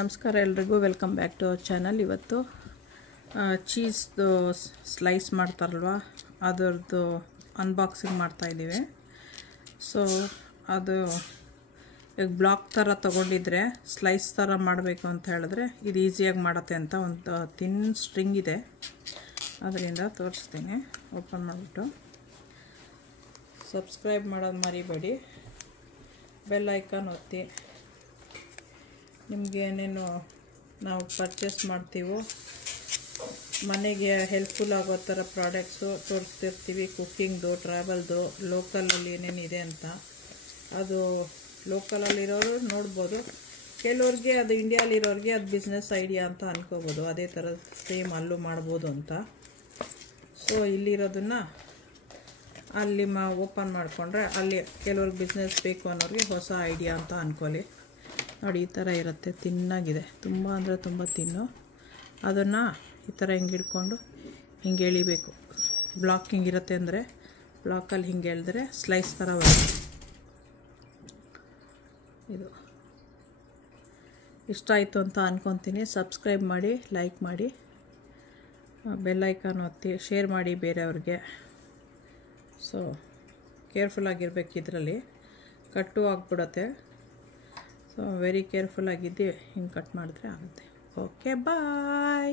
ನಮಸ್ಕಾರ ಎಲ್ರಿಗೂ welcome back to our channel. ಇವತ್ತು ಚೀಸ್ದು ಸ್ಲೈಸ್ ಮಾಡ್ತಾರಲ್ವ ಅದರದ್ದು ಅನ್ಬಾಕ್ಸಿಂಗ್ ಮಾಡ್ತಾಯಿದ್ದೀವಿ. ಸೊ ಅದು ಈಗ ಬ್ಲಾಕ್ ಥರ ತೊಗೊಂಡಿದ್ರೆ ಸ್ಲೈಸ್ ಥರ ಮಾಡಬೇಕು ಅಂತ ಹೇಳಿದ್ರೆ ಇದು ಈಸಿಯಾಗಿ ಮಾಡುತ್ತೆ ಅಂತ ಒಂದು ತಿನ್ ಸ್ಟ್ರಿಂಗ್ ಇದೆ, ಅದರಿಂದ ತೋರಿಸ್ತೀನಿ. ಓಪನ್ ಮಾಡಿಬಿಟ್ಟು ಸಬ್ಸ್ಕ್ರೈಬ್ ಮಾಡೋದು ಮರಿಬೇಡಿ, ಬೆಲ್ ಐಕಾನ್ ಒತ್ತಿ. ನಿಮಗೆ ಏನೇನು ನಾವು ಪರ್ಚೇಸ್ ಮಾಡ್ತೀವೋ ಮನೆಗೆ ಹೆಲ್ಪ್ಫುಲ್ ಆಗೋ ಥರ ಪ್ರಾಡಕ್ಟ್ಸು ತೋರಿಸ್ತಿರ್ತೀವಿ. ಕುಕ್ಕಿಂಗ್ದು, ಟ್ರಾವೆಲ್ದು, ಲೋಕಲಲ್ಲಿ ಏನೇನಿದೆ ಅಂತ. ಅದು ಲೋಕಲಲ್ಲಿರೋರು ನೋಡ್ಬೋದು, ಕೆಲವ್ರಿಗೆ ಅದು ಇಂಡಿಯಾಲಿರೋರಿಗೆ ಅದು ಬಿಸ್ನೆಸ್ ಐಡಿಯಾ ಅಂತ ಅನ್ಕೋಬೋದು. ಅದೇ ಥರ ಸೇಮ್ ಅಲ್ಲೂ ಮಾಡ್ಬೋದು ಅಂತ. ಸೊ ಇಲ್ಲಿರೋದನ್ನು ಅಲ್ಲಿ ಓಪನ್ ಮಾಡಿಕೊಂಡ್ರೆ ಅಲ್ಲಿ ಕೆಲವ್ರಿಗೆ ಬಿಸ್ನೆಸ್ ಬೇಕು ಅನ್ನೋರಿಗೆ ಹೊಸ ಐಡಿಯಾ ಅಂತ ಅಂದ್ಕೊಳ್ಳಿ. ನೋಡಿ, ಈ ಥರ ಇರುತ್ತೆ, ತಿನ್ನಾಗಿದೆ, ತುಂಬ ಅಂದರೆ ತುಂಬ ತಿನ್ನು. ಅದನ್ನು ಈ ಥರ ಹಿಂಗೆ ಹಿಡ್ಕೊಂಡು ಹಿಂಗೆ ಎಳಿಬೇಕು. ಬ್ಲಾಕ್ ಹಿಂಗೆ ಇರುತ್ತೆ ಅಂದರೆ ಬ್ಲಾಕಲ್ಲಿ ಹಿಂಗೆ ಎಳೆದ್ರೆ ಸ್ಲೈಸ್ ಥರ ಬರುತ್ತೆ. ಇದು ಇಷ್ಟ ಆಯಿತು ಅಂತ ಅಂದ್ಕೊತೀನಿ. ಸಬ್ಸ್ಕ್ರೈಬ್ ಮಾಡಿ, ಲೈಕ್ ಮಾಡಿ, ಬೆಲ್ ಐಕಾನ್ ಒತ್ತಿ, ಶೇರ್ ಮಾಡಿ ಬೇರೆಯವ್ರಿಗೆ. ಸೊ ಕೇರ್ಫುಲ್ಲಾಗಿರ್ಬೇಕು, ಇದರಲ್ಲಿ ಕಟ್ಟು ಆಗಿಬಿಡುತ್ತೆ. ಸೊ ವೆರಿ ಕೇರ್ಫುಲ್ಲಾಗಿದ್ದು ಹಿಂಗೆ ಕಟ್ ಮಾಡಿದ್ರೆ ಆಗುತ್ತೆ. ಓಕೆ, ಬಾಯ್.